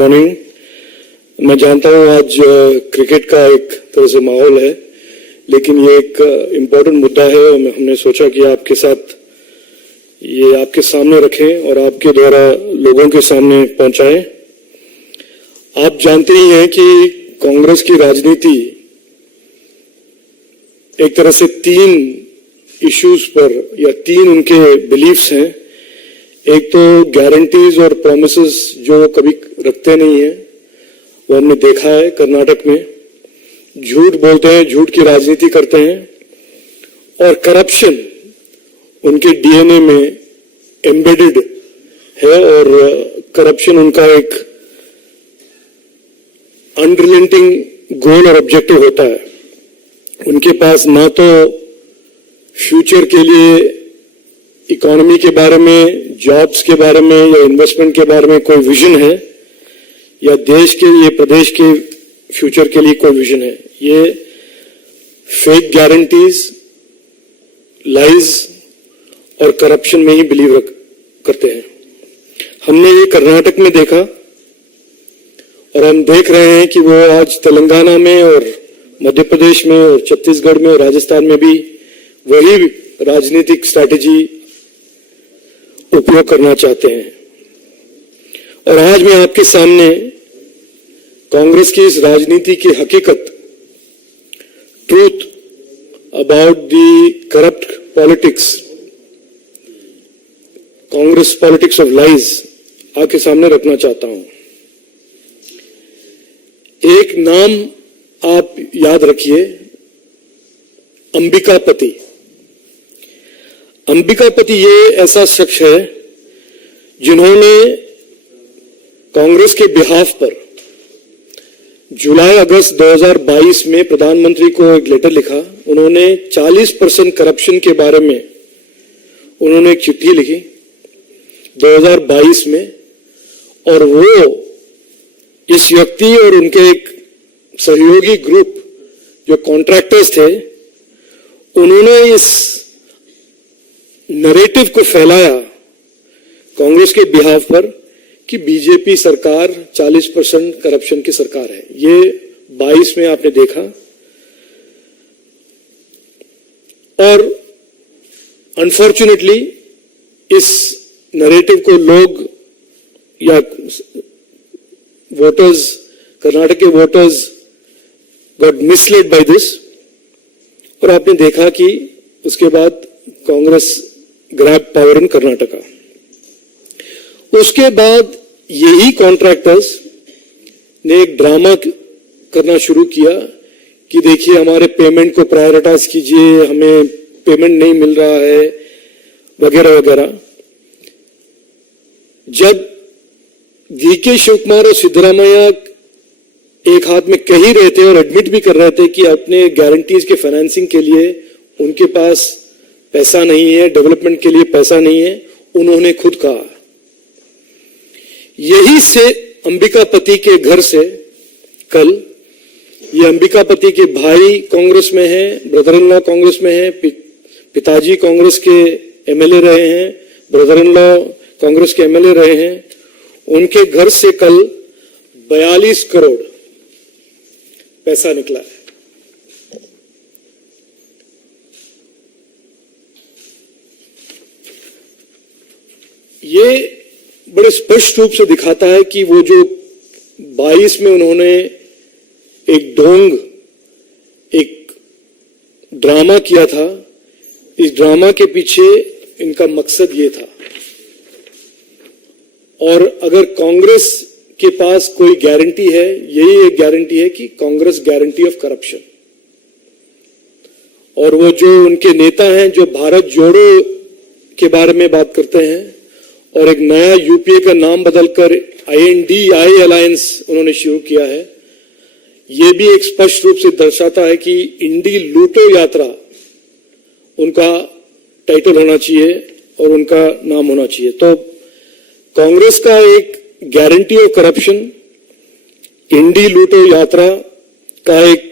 Morning. मैं जानता हूं आज क्रिकेट का एक तरह से माहौल है, लेकिन ये एक इम्पोर्टेंट मुद्दा है और हमने सोचा कि आपके साथ ये आपके सामने रखें और आपके द्वारा लोगों के सामने पहुंचाएं। आप जानते ही हैं कि कांग्रेस की राजनीति एक तरह से तीन इश्यूज पर या तीन उनके बिलीफ्स हैं। एक तो गारंटीज और प्रॉमिसेस जो कभी रखते नहीं है, वो हमने देखा है कर्नाटक में। झूठ बोलते हैं, झूठ की राजनीति करते हैं और करप्शन उनके डीएनए में एम्बेडेड है और करप्शन उनका एक अनरिलेंटिंग गोल और ऑब्जेक्टिव होता है। उनके पास ना तो फ्यूचर के लिए इकोनॉमी के बारे में, जॉब्स के बारे में या इन्वेस्टमेंट के बारे में कोई विजन है, या देश के लिए, प्रदेश के फ्यूचर के लिए कोई विजन है। ये फेक गारंटीज, लाइज और करप्शन में ही बिलीव करते हैं। हमने ये कर्नाटक में देखा और हम देख रहे हैं कि वो आज तेलंगाना में और मध्य प्रदेश में और छत्तीसगढ़ में और राजस्थान में भी वही राजनीतिक स्ट्रैटेजी उपयोग करना चाहते हैं। और आज मैं आपके सामने कांग्रेस की इस राजनीति की हकीकत, truth about the corrupt politics, Congress politics of lies आपके सामने रखना चाहता हूं। एक नाम आप याद रखिए, अंबिकापति। अंबिकापति ये ऐसा शख्स है जिन्होंने कांग्रेस के बिहाफ पर जुलाई अगस्त 2022 में प्रधानमंत्री को एक लेटर लिखा। उन्होंने 40% करप्शन के बारे में उन्होंने एक चिट्ठी लिखी 2022 में, और वो इस व्यक्ति और उनके एक सहयोगी ग्रुप जो कॉन्ट्रैक्टर्स थे, उन्होंने इस नरेटिव को फैलाया कांग्रेस के बिहाफ पर कि बीजेपी सरकार 40% करप्शन की सरकार है। ये 22 में आपने देखा। और अनफॉर्चुनेटली इस नरेटिव को लोग या वोटर्स, कर्नाटक के voters got misled by this, और आपने देखा कि उसके बाद Congress grab power in Karnataka. उसके बाद यही कॉन्ट्रैक्टर्स ने एक ड्रामा करना शुरू किया कि देखिए हमारे पेमेंट को प्रायोरिटाइज कीजिए, हमें पेमेंट नहीं मिल रहा है, वगैरह वगैरह। जब वीके शिवकुमार और सिद्धरामैया एक हाथ में कह ही रहे थे और एडमिट भी कर रहे थे कि अपने गारंटीज के फाइनेंसिंग के लिए उनके पास पैसा नहीं है, डेवलपमेंट के लिए पैसा नहीं है, उन्होंने खुद कहा। यही से अंबिकापति के घर से कल, ये अंबिकापति के भाई कांग्रेस में हैं, ब्रदर इन लॉ कांग्रेस में हैं, पिताजी कांग्रेस के एमएलए रहे हैं, ब्रदर इन लॉ कांग्रेस के एमएलए रहे हैं। उनके घर से कल 42 करोड़ पैसा निकला है। ये बड़े स्पष्ट रूप से दिखाता है कि वो जो 22 में उन्होंने एक ढोंग, एक ड्रामा किया था, इस ड्रामा के पीछे इनका मकसद ये था। और अगर कांग्रेस के पास कोई गारंटी है, यही एक गारंटी है कि कांग्रेस गारंटी ऑफ करप्शन। और वो जो उनके नेता हैं जो भारत जोड़ो के बारे में बात करते हैं और एक नया यूपीए का नाम बदलकर INDI अलायंस उन्होंने शुरू किया है, यह भी एक स्पष्ट रूप से दर्शाता है कि इंडी लूटो यात्रा उनका टाइटल होना चाहिए और उनका नाम होना चाहिए। तो कांग्रेस का एक गारंटी ऑफ करप्शन, इंडी लूटो यात्रा का एक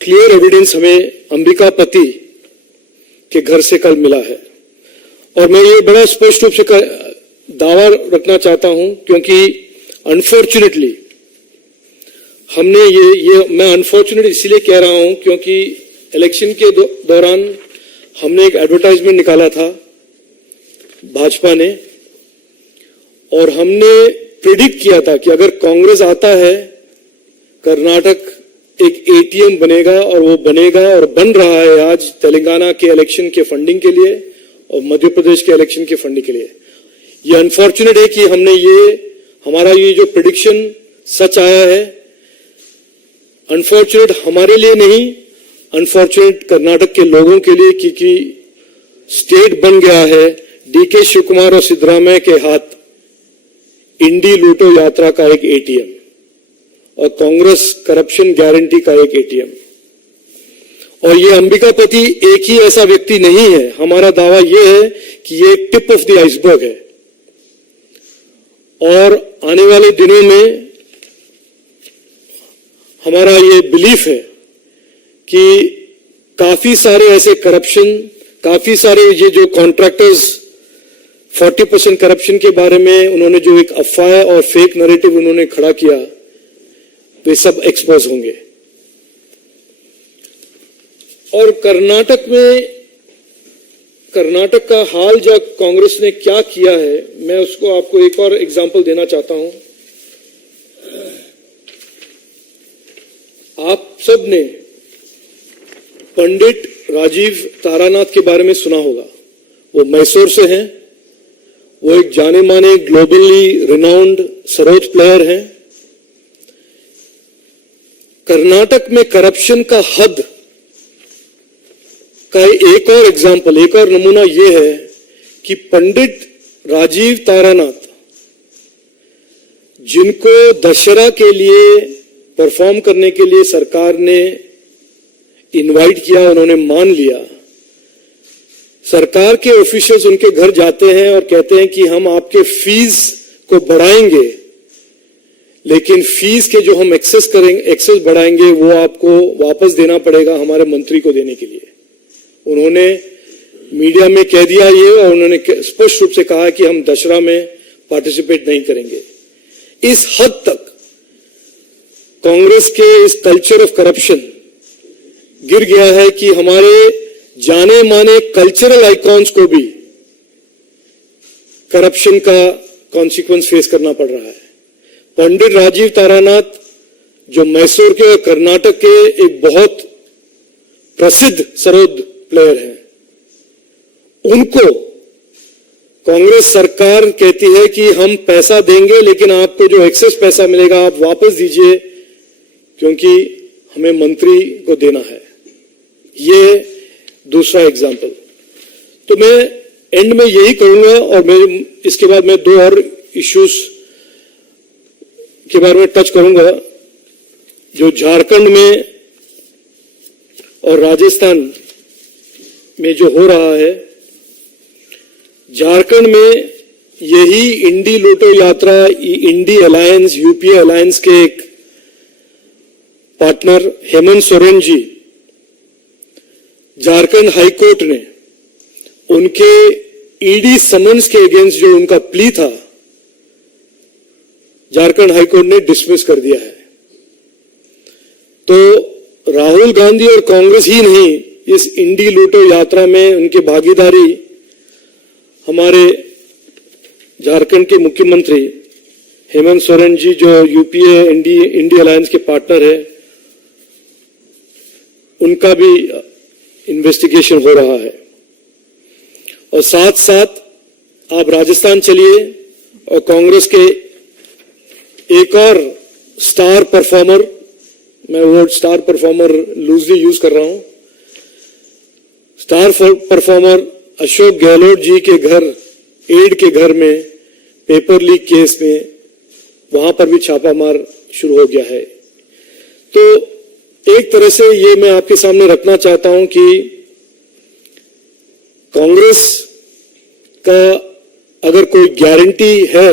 क्लियर एविडेंस हमें अंबिकापति के घर से कल मिला है। और मैं ये बड़ा स्पष्ट रूप से दावा रखना चाहता हूं, क्योंकि अनफॉर्चुनेटली हमने मैं अनफॉर्चुनेट इसलिए कह रहा हूं क्योंकि इलेक्शन के दौरान हमने एक एडवर्टाइजमेंट निकाला था भाजपा ने, और हमने प्रिडिक्ट किया था कि अगर कांग्रेस आता है कर्नाटक एक एटीएम बनेगा, और वो बनेगा और बन रहा है आज तेलंगाना के इलेक्शन के फंडिंग के लिए और मध्य प्रदेश के इलेक्शन के फंडिंग के लिए। ये अनफॉर्चुनेट है कि हमारा ये जो प्रिडिक्शन सच आया है। अनफॉर्चुनेट हमारे लिए नहीं, अनफॉर्चुनेट कर्नाटक के लोगों के लिए, क्योंकि स्टेट बन गया है डीके शिव कुमार और सिद्धरामैया के हाथ इंडी लूटो यात्रा का एक एटीएम और कांग्रेस करप्शन गारंटी का एक एटीएम। और ये अंबिकापति एक ही ऐसा व्यक्ति नहीं है। हमारा दावा यह है कि ये टिप ऑफ द आइसबर्ग है, और आने वाले दिनों में हमारा ये बिलीफ है कि काफी सारे ऐसे करप्शन, काफी सारे ये जो कॉन्ट्रैक्टर्स 40% करप्शन के बारे में उन्होंने जो एक अफवाह और फेक नैरेटिव उन्होंने खड़ा किया, वे सब एक्सपोज होंगे। और कर्नाटक का हाल जो कांग्रेस ने क्या किया है, मैं उसको आपको एक और एग्जांपल देना चाहता हूं। आप सब ने पंडित राजीव तारानाथ के बारे में सुना होगा। वो मैसूर से हैं, वो एक जाने माने ग्लोबली रिनाउंड सरोद प्लेयर हैं। कर्नाटक में करप्शन का हद का एक और एग्जाम्पल, एक और नमूना यह है कि पंडित राजीव तारानाथ, जिनको दशहरा के लिए परफॉर्म करने के लिए सरकार ने इनवाइट किया, उन्होंने मान लिया। सरकार के ऑफिशियल्स उनके घर जाते हैं और कहते हैं कि हम आपके फीस को बढ़ाएंगे, लेकिन फीस के जो हम एक्सेस बढ़ाएंगे वो आपको वापस देना पड़ेगा हमारे मंत्री को देने के लिए। उन्होंने मीडिया में कह दिया ये, और उन्होंने स्पष्ट रूप से कहा कि हम दशहरा में पार्टिसिपेट नहीं करेंगे। इस हद तक कांग्रेस के इस कल्चर ऑफ करप्शन गिर गया है कि हमारे जाने माने कल्चरल आइकॉन्स को भी करप्शन का कॉन्सिक्वेंस फेस करना पड़ रहा है। पंडित राजीव तारानाथ जो मैसूर के और कर्नाटक के एक बहुत प्रसिद्ध सरोद प्लेयर हैं, उनको कांग्रेस सरकार कहती है कि हम पैसा देंगे, लेकिन आपको जो एक्सेस पैसा मिलेगा आप वापस दीजिए, क्योंकि हमें मंत्री को देना है। ये दूसरा एग्जाम्पल। तो मैं एंड में यही करूंगा, और इसके बाद मैं दो और इश्यूज के बारे में टच करूंगा जो झारखंड में और राजस्थान में जो हो रहा है। झारखंड में यही इंडी लूटो यात्रा, इंडी अलायंस, यूपीए अलायंस के एक पार्टनर हेमंत सोरेन जी, झारखंड हाईकोर्ट ने उनके ईडी समन्स के अगेंस्ट जो उनका प्ली था, झारखंड हाईकोर्ट ने डिसमिस कर दिया है। तो राहुल गांधी और कांग्रेस ही नहीं, इस इंडी लूटो यात्रा में उनकी भागीदारी हमारे झारखंड के मुख्यमंत्री हेमंत सोरेन जी, जो यूपीए इंडी अलायंस के पार्टनर है, उनका भी इन्वेस्टिगेशन हो रहा है। और साथ साथ आप राजस्थान चलिए और कांग्रेस के एक और स्टार परफॉर्मर, मैं word star performer loosely use कर रहा हूं, स्टार परफॉर्मर अशोक गहलोत जी के घर, एड के घर में पेपर लीक केस में वहां पर भी छापामार शुरू हो गया है। तो एक तरह से ये मैं आपके सामने रखना चाहता हूं कि कांग्रेस का अगर कोई गारंटी है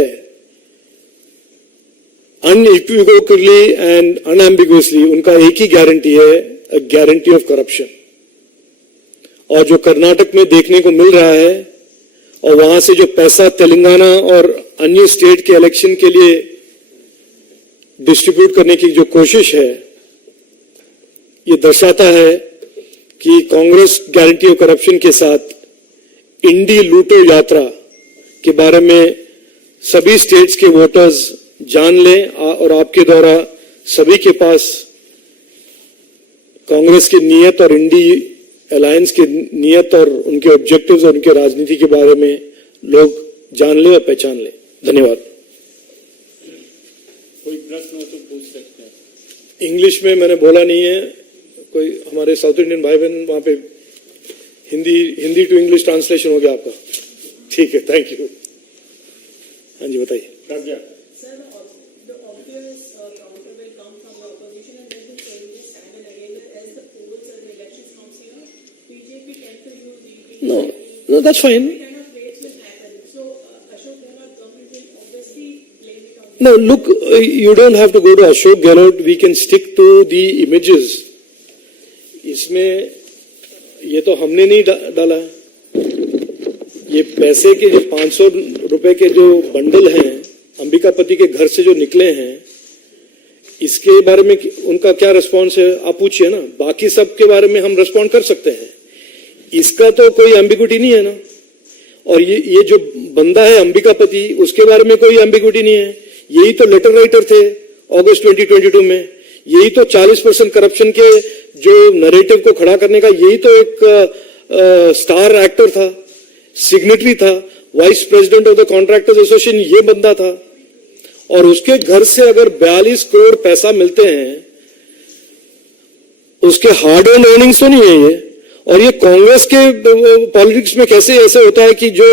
अनइक्विवोकली एंड अनएम्बिगुअसली, उनका एक ही गारंटी है, अ गारंटी ऑफ करप्शन। और जो कर्नाटक में देखने को मिल रहा है, और वहां से जो पैसा तेलंगाना और अन्य स्टेट के इलेक्शन के लिए डिस्ट्रीब्यूट करने की जो कोशिश है, ये दर्शाता है कि कांग्रेस गारंटी ऑफ करप्शन के साथ इंडी लूटो यात्रा के बारे में सभी स्टेट्स के वोटर्स जान लें और आपके द्वारा सभी के पास कांग्रेस की नीयत और इंडी अलायंस की नीयत और उनके ऑब्जेक्टिव्स और उनके राजनीति के बारे में लोग जान ले और पहचान ले। धन्यवाद। कोई प्रश्न हो तो पूछ सकते हैं। इंग्लिश में मैंने बोला नहीं है, कोई हमारे साउथ इंडियन भाई बहन वहां पे हिंदी टू इंग्लिश ट्रांसलेशन हो गया आपका? ठीक है, थैंक यू। हाँ जी, बताइए। No, that's fine. No, look, you don't have to go to Ashok Gehlot. We can stick to the images. इसमें ये तो हमने नहीं डाला। ये पैसे के जो 500 रुपए के जो बंडल हैं अंबिकापति के घर से जो निकले हैं, इसके बारे में उनका क्या रिस्पॉन्स है आप पूछिए ना। बाकी सब के बारे में हम रिस्पॉन्ड कर सकते हैं, इसका तो कोई एम्बिग्यूटी नहीं है ना। और ये जो बंदा है अंबिकापति, उसके बारे में कोई एम्बिग्यूटी नहीं है। यही तो लेटर राइटर थे अगस्त 2022 में। यही तो 40% करप्शन के जो नैरेटिव को खड़ा करने का यही तो एक स्टार एक्टर था, सिग्नेटरी था, vice president of the contractors association ये बंदा था। और उसके घर से अगर 42 करोड़ पैसा मिलते हैं, उसके हार्ड एंड अर्निंग्स तो नहीं है ये। और ये कांग्रेस के पॉलिटिक्स में कैसे ऐसे होता है कि जो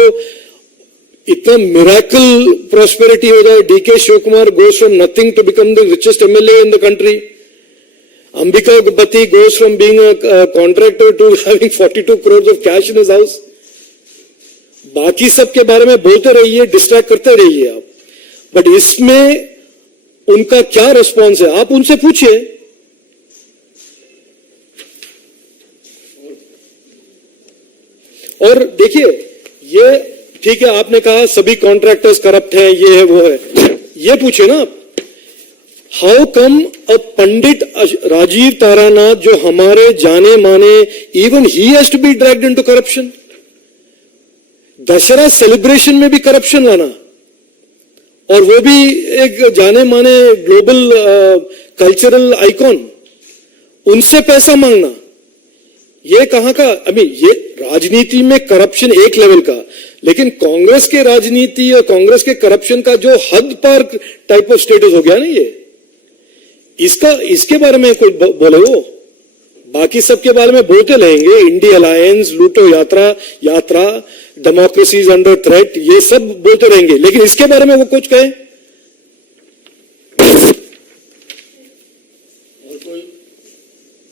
इतना मिरेकल प्रॉस्पेरिटी हो जाए। DK Shivakumar goes from nothing to become the richest MLA in the country. Ambikapathy goes from being a contractor to having 42 crore of cash in his house. बाकी सब के बारे में बोलते रहिए, डिस्ट्रैक्ट करते रहिए आप, बट इसमें उनका क्या रिस्पॉन्स है आप उनसे पूछिए। और देखिए, ये ठीक है, आपने कहा सभी कॉन्ट्रैक्टर्स करप्ट हैं, ये है वो है, ये पूछे ना आप। How come a Pandit Rajeev Taranath, जो हमारे जाने माने, even he has to be dragged into corruption. Dussehra celebration में भी करप्शन लाना, और वो भी एक जाने माने ग्लोबल कल्चरल आइकॉन, उनसे पैसा मांगना, ये कहां का? अभी ये राजनीति में करप्शन एक लेवल का, लेकिन कांग्रेस के राजनीति और कांग्रेस के करप्शन का जो हद पार टाइप ऑफ स्टेटस हो गया ना, ये इसके बारे में कोई बोले वो। बाकी सबके बारे में बोलते रहेंगे, इंडी अलायंस, लूटो यात्रा, डेमोक्रेसी इज अंडर थ्रेट, ये सब बोलते रहेंगे, लेकिन इसके बारे में वो कुछ कहे। और कोई?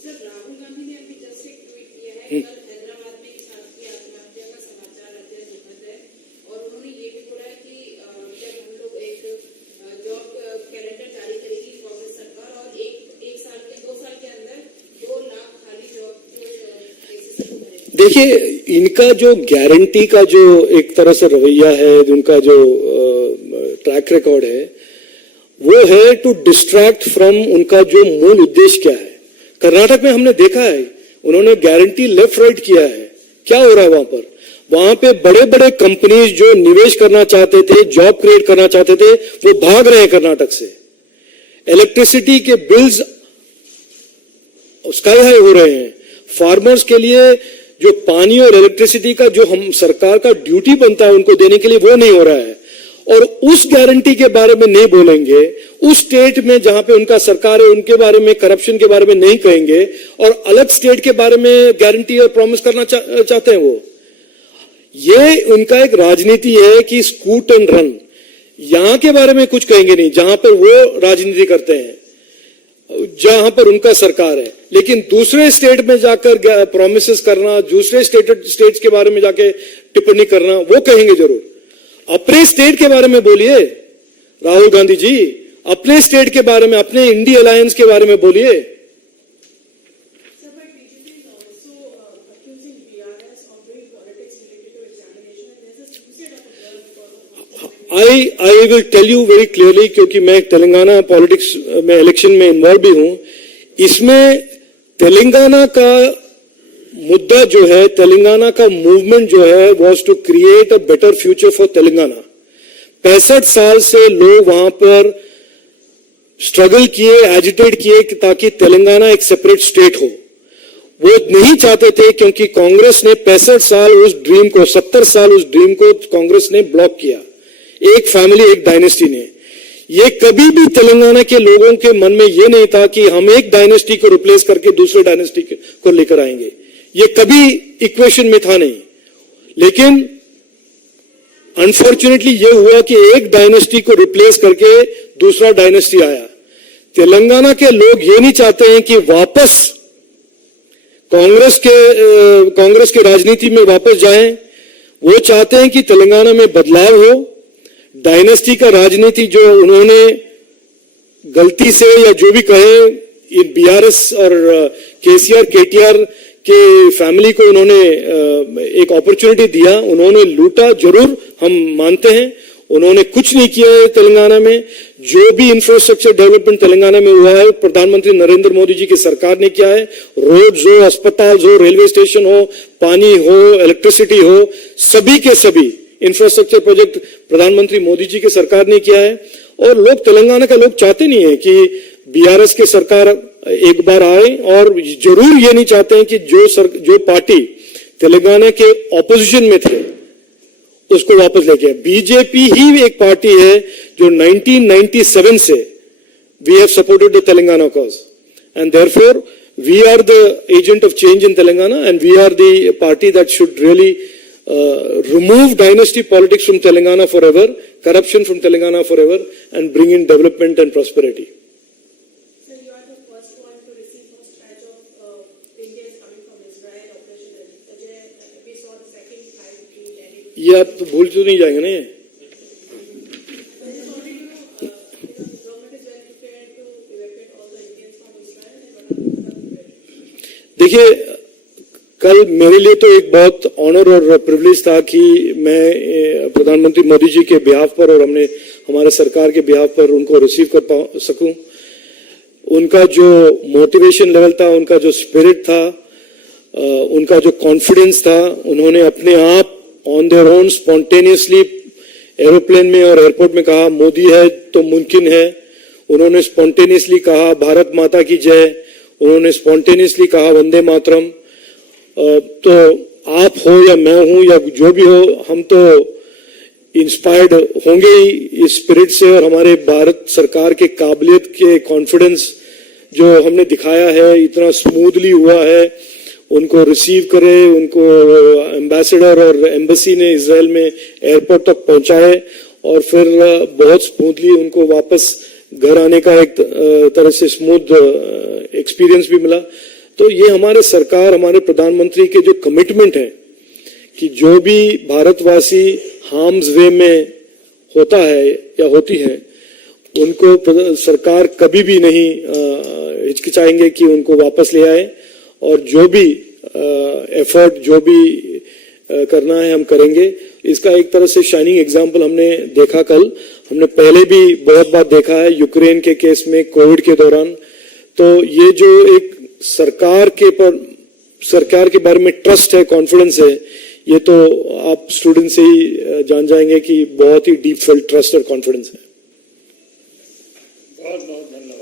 सर, राहुल गांधी ने अभी जस्ट एक ट्वीट किया है, कल हैदराबाद में एक छात्र की आत्महत्या का समाचार अत्यंत दुखद है, और उन्होंने ये भी बोला है कि जब हम लोग एक जॉब कैलेंडर जारी करेगी कांग्रेस सरकार, और एक साल के 2 साल के अंदर 2 लाख खाली जॉब जो देखिए, इनका जो गारंटी का जो एक तरह से रवैया है, उनका जो ट्रैक रिकॉर्ड है, वो है टू डिस्ट्रैक्ट फ्रॉम उनका जो मूल उद्देश्य क्या है। कर्नाटक में हमने देखा है, उन्होंने गारंटी लेफ्ट राइट किया है। क्या हो रहा है वहां पर? वहां पे बड़े बड़े कंपनीज जो निवेश करना चाहते थे, जॉब क्रिएट करना चाहते थे, वो भाग रहे हैं कर्नाटक से। इलेक्ट्रिसिटी के बिल्स स्काई हाई हो रहे हैं। फार्मर्स के लिए जो पानी और इलेक्ट्रिसिटी का जो हम सरकार का ड्यूटी बनता है उनको देने के लिए, वो नहीं हो रहा है। और उस गारंटी के बारे में नहीं बोलेंगे, उस स्टेट में जहां पे उनका सरकार है उनके बारे में, करप्शन के बारे में नहीं कहेंगे, और अलग स्टेट के बारे में गारंटी और प्रॉमिस करना चाहते हैं वो। ये उनका एक राजनीति है कि स्कूट एंड रन। यहां के बारे में कुछ कहेंगे नहीं, जहां पर वो राजनीति करते हैं, जहां पर उनका सरकार है। लेकिन दूसरे स्टेट में जाकर प्रॉमिसेस करना, दूसरे स्टेट्स के बारे में जाके टिप्पणी करना, वो कहेंगे जरूर। अपने स्टेट के बारे में बोलिए राहुल गांधी जी, अपने स्टेट के बारे में, अपने इंडी अलायंस के बारे में बोलिए। I will tell you very clearly, क्योंकि मैं तेलंगाना पॉलिटिक्स में इलेक्शन में इन्वॉल्व भी हूं, इसमें तेलंगाना का मुद्दा जो है, तेलंगाना का मूवमेंट जो है, was to create a better future for Telangana. 65 साल से लोग वहां पर स्ट्रगल किए, एजिटेट किए ताकि तेलंगाना एक सेपरेट स्टेट हो। वो नहीं चाहते थे क्योंकि कांग्रेस ने 65 साल उस ड्रीम को, 70 साल उस ड्रीम को कांग्रेस ने ब्लॉक किया, एक फैमिली, एक डायनेस्टी ने। ये कभी भी तेलंगाना के लोगों के मन में ये नहीं था कि हम एक डायनेस्टी को रिप्लेस करके दूसरे डायनेस्टी को लेकर आएंगे, ये कभी इक्वेशन में था नहीं। लेकिन अनफॉर्चुनेटली ये हुआ कि एक डायनेस्टी को रिप्लेस करके दूसरा डायनेस्टी आया। तेलंगाना के लोग ये नहीं चाहते हैं कि वापस कांग्रेस के राजनीति में वापस जाएं। वो चाहते हैं कि तेलंगाना में बदलाव हो। डायनेस्टी का राजनीति जो उन्होंने गलती से या जो भी कहे, बीआरएस और केसीआर केटीआर के फैमिली को उन्होंने एक अपॉर्चुनिटी दिया, उन्होंने लूटा, जरूर हम मानते हैं। उन्होंने कुछ नहीं किया है तेलंगाना में। जो भी इंफ्रास्ट्रक्चर डेवलपमेंट तेलंगाना में हुआ है, प्रधानमंत्री नरेंद्र मोदी जी की सरकार ने किया है। रोड्स हो, अस्पताल हो, रेलवे स्टेशन हो, पानी हो, इलेक्ट्रिसिटी हो, सभी के सभी इंफ्रास्ट्रक्चर प्रोजेक्ट प्रधानमंत्री मोदी जी की सरकार ने किया है। और लोग, तेलंगाना के लोग चाहते नहीं है कि बीआरएस की सरकार एक बार आए, और जरूर ये नहीं चाहते हैं कि जो पार्टी तेलंगाना के ऑपोजिशन में थे उसको वापस लेके आए। बीजेपी ही एक पार्टी है जो 1997 से we have supported the Telangana cause, and therefore we are the agent of change in Telangana, and we are the party that should really remove dynasty politics from Telangana forever, corruption from Telangana forever, and bring in development and prosperity. Sir, you are the first one to receive first batch of Indians coming from Israel, Operation Ajay. We saw the second flight in Delhi. ये आप तो भूल तो नहीं जाएंगे ना ये? देखिए, कल मेरे लिए तो एक बहुत ऑनर और प्रिविलेज था कि मैं प्रधानमंत्री मोदी जी के बिहाफ पर और हमारे सरकार के बिहाफ पर उनको रिसीव कर सकूं। उनका जो मोटिवेशन लेवल था, उनका जो स्पिरिट था, उनका जो कॉन्फिडेंस था, उन्होंने अपने आप on their own spontaneously aeroplane में और एयरपोर्ट में कहा मोदी है तो मुमकिन है। उन्होंने स्पॉन्टेनियसली कहा भारत माता की जय, उन्होंने स्पॉन्टेनियसली कहा वंदे मातरम। तो आप हो या मैं हूं या जो भी हो, हम तो इंस्पायर्ड होंगे ही इस स्पिरिट से, और हमारे भारत सरकार के काबिलियत के कॉन्फिडेंस जो हमने दिखाया है, इतना स्मूथली हुआ है। उनको रिसीव करे, उनको एम्बेसडर और एम्बेसी ने इजराइल में एयरपोर्ट तक पहुंचाए, और फिर बहुत स्मूथली उनको वापस घर आने का एक तरह से स्मूथ एक्सपीरियंस भी मिला। तो ये हमारे सरकार, हमारे प्रधानमंत्री के जो कमिटमेंट है कि जो भी भारतवासी हार्म्स वे में होता है या होती है, उनको सरकार कभी भी नहीं हिचकिचाएंगे कि उनको वापस ले आए, और जो भी एफर्ट जो भी करना है हम करेंगे। इसका एक तरह से शाइनिंग एग्जाम्पल हमने देखा कल, हमने पहले भी बहुत बार देखा है यूक्रेन के केस में, कोविड के दौरान। तो ये जो एक सरकार के बारे में ट्रस्ट है, कॉन्फिडेंस है, ये तो आप स्टूडेंट से ही जान जाएंगे कि बहुत ही डीप फेल्ट ट्रस्ट और कॉन्फिडेंस है। बहुत बहुत